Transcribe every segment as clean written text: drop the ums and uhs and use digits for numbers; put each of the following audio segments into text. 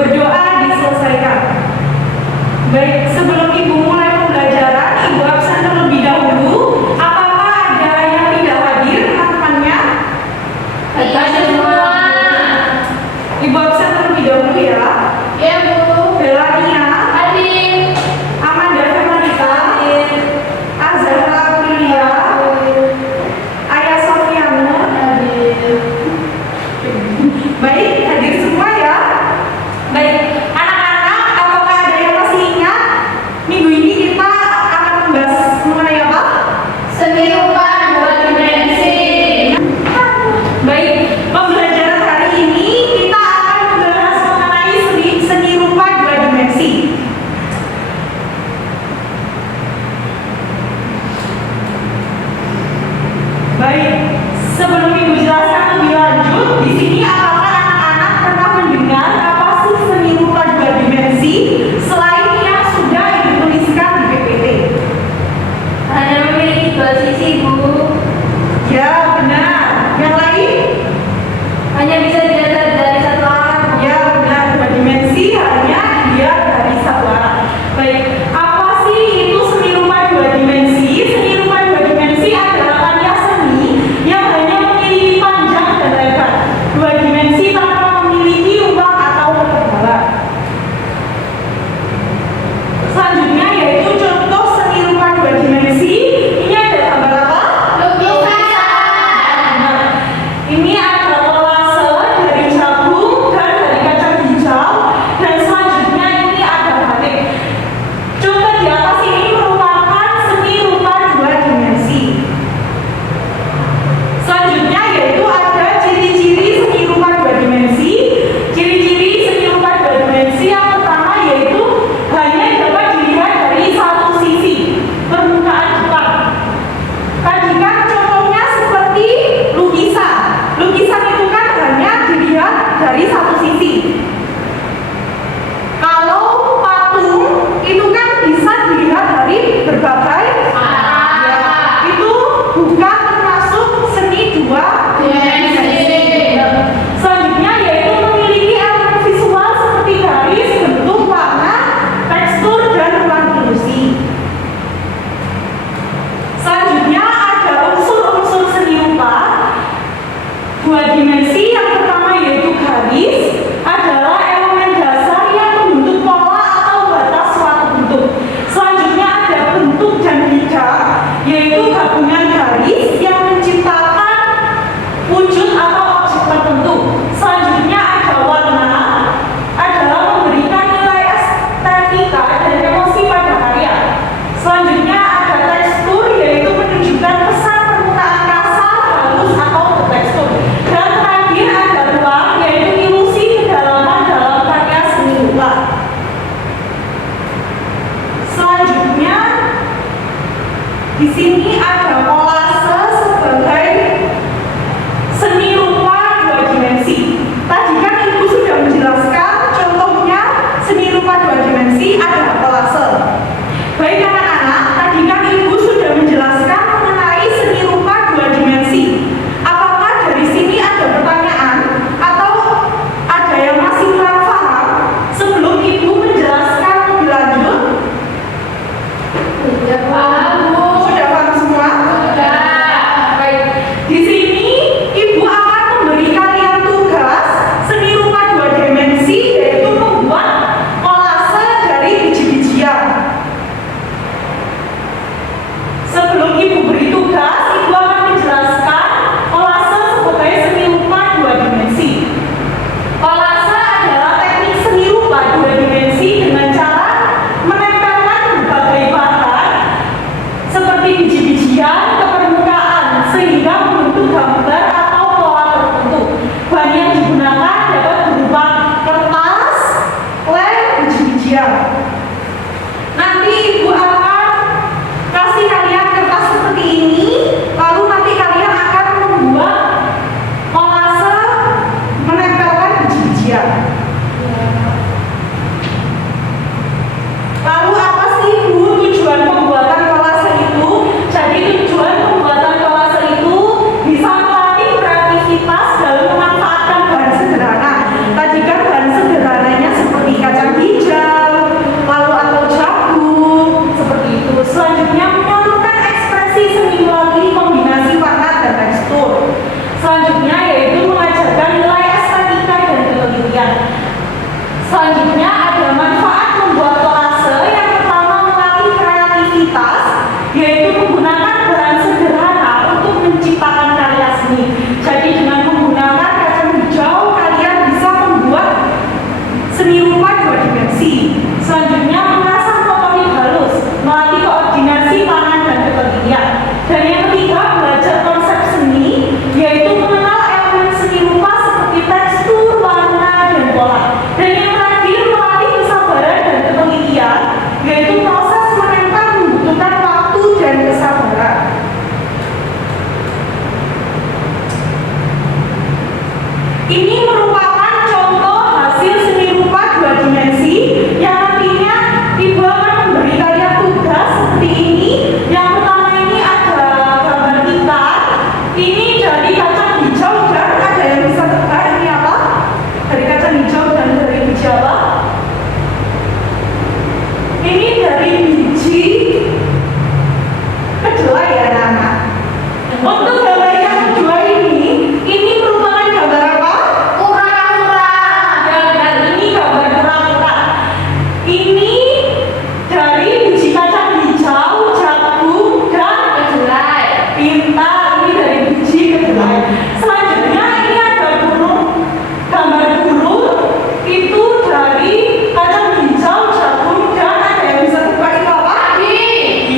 berdoa diselesaikan. Baik, sebelum Ibu mulai pembelajaran, Ibu absen terlebih dahulu. Apakah ada yang tidak hadir teman-temannya? Hadir semua. Ibu absen terlebih dahulu ya. Ya, Bu. Belania, Hadir. Amanda Femalita, Hadir. Azhara Aprilia, Ayah Sofiana. Hadir. Baik, hadir semua ya. Baik, anak-anak, apakah ada yang masih ingat minggu ini kita akan membahas mengenai apa? Seni rupa dua dimensi. Baik, pembelajaran hari ini kita akan membahas mengenai seni rupa dua dimensi. Baik, sebelum Ibu jelaskan lebih lanjut, di sini apakah anak-anak pernah mendengar apa sih seni rupa dua dimensi selain yang sudah Ibu tuliskan di PPT? Hanya memiliki dua sisi, Bu. Ya, benar. Yang lain? Hanya bisa dilihat dari satu arah. Ya, benar. Dua dimensi hanya dilihat dari satu arah. Baik, apa sih itu seni rupa dua dimensi? Seni rupa dua dimensi adalah karya seni yang hanya memiliki panjang dan lebar. Dua dimensi tanpa memiliki ruang atau ketebalan. Selanjutnya yaitu contoh seni rupa dua dimensi. Ini ada gambar apa? Lukisan. Nah, ini ada kolase dari jagung dan dari kacang hijau, dan selanjutnya ini ada batik. Contoh di atas ini merupakan seni rupa dua dimensi. Selanjutnya yaitu ada ciri-ciri seni rupa dua dimensi. Ciri-ciri seni rupa dua dimensi yang pertama yaitu hanya dapat dilihat dari satu sisi permukaan depan. Tadi kan contohnya seperti lukisan. Lukisan itu kan hanya dilihat dari satu sisi. Kalau patung itu kan bisa dilihat dari berbagai arah. ya, itu bukan termasuk seni dua dimensi. Selanjutnya yaitu memiliki elemen visual seperti garis, bentuk, warna, tekstur, dan ruang ilusi. Selanjutnya ada unsur-unsur seni rupa dua dimensi. Yang pertama yaitu garis adalah elemen dasar yang membentuk pola atau batas suatu bentuk. Selanjutnya ada bentuk dan bidang, yaitu gabungan garis yang menciptakan wujud atau objek tertentu. Selanjutnya ada warna, adalah memberikan nilai estetika dan emosi pada karya. Selanjutnya ada tekstur, yaitu menunjukkan kesan permukaan kasar, halus atau bertekstur. Dan terakhir ada ruang, yaitu ilusi kedalaman dalam karya seni rupa. Selanjutnya di sini ada kolase sebagai seni rupa dua dimensi. Tadi kan Ibu sudah menjelaskan contohnya seni rupa dua dimensi ada kolase. Baik anak-anak, tadi kan Ibu sudah menjelaskan mengenai seni rupa dua dimensi. Apakah dari sini ada pertanyaan atau ada yang masih kurang paham sebelum Ibu menjelaskan lebih lanjut? Sudah paham, Bu. Sudah paham Selanjutnya ada manfaat membuat kolase. Yang pertama melatih kreativitas, yaitu menggunakan bahan sederhana untuk menciptakan karya seni. Jadi dengan menggunakan kaca hijau kalian bisa membuat seni rupa 2 dimensi. Selanjutnya mengasah motorik halus, melatih koordinasi tangan dan ketelitian. Dan yang ketiga belajar konsep seni, yaitu mengenal elemen seni rupa seperti tekstur, warna, dan pola. Dan yang terakhir melatih kesabaran dan ketelitian, yaitu proses menempel membutuhkan waktu dan kesabaran. Ini merupakan contoh hasil seni rupa 2 dimensi yang nantinya Ibu akan memberi kalian tugas seperti ini. Yang pertama ini ada gambar ikan. Ini dari kacang hijau dan ada yang bisa tebak ini apa? Dari kacang hijau dan dari biji apa? Ini dari biji kedelai ya anak-anak. Untuk gambar yang kedua ini merupakan gambar apa? Kurang-kurang. Dan ini gambar kura-kura. Ini dari biji kacang hijau, jagung, dan Kedelai. pintar. Ini dari biji kedelai. Selanjutnya ini ada burung. Gambar burung itu dari kacang hijau, jagung, dan ada yang bisa tebak itu apa? Padi.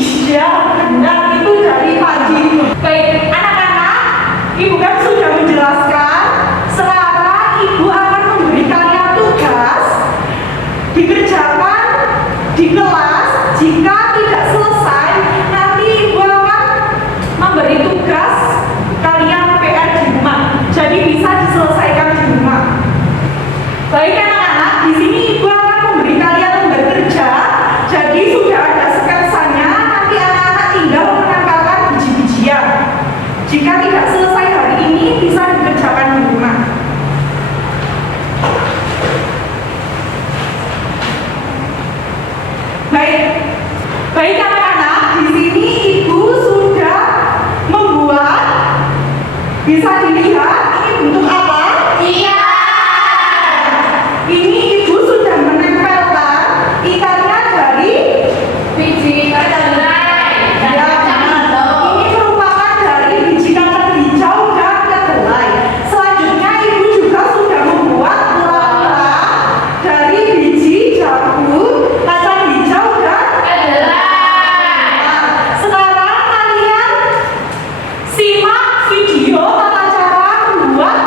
Iya, benar, itu dari padi. Baik, anak-anak, Ibu kan sudah menjelaskan. Sekarang Ibu akan memberi kalian tugas dikerjakan di kelas. Jika tidak selesai, nanti Ibu akan memberi tugas kalian PR di rumah. Jadi bisa diselesaikan di rumah. Baik anak-anak, di sini Ibu akan memberi kalian lembar kerja. Jadi sudah ada sketsanya, nanti anak-anak tinggal menempelkan biji-bijian. Jika tidak selesai hari ini, bisa dikerjakan di rumah. Baik anak-anak, di sini Ibu sudah membuat. Bisa dilihat ini bentuk apa? Iya. Ini Ibu sudah menempelkan ikannya dari Biji kedelai. Dan ya, kacang hijau. ini merupakan dari biji kacang hijau dan kedelai. Selanjutnya Ibu juga sudah membuat bola-bola dari biji jagung, kacang hijau dan Kedelai. sekarang kalian simak video tata cara membuat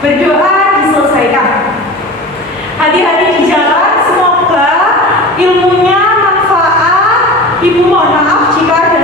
Berdoa diselesaikan. Hati-hati di jalan, semoga ilmunya manfaat. Ibu mohon maaf jika ada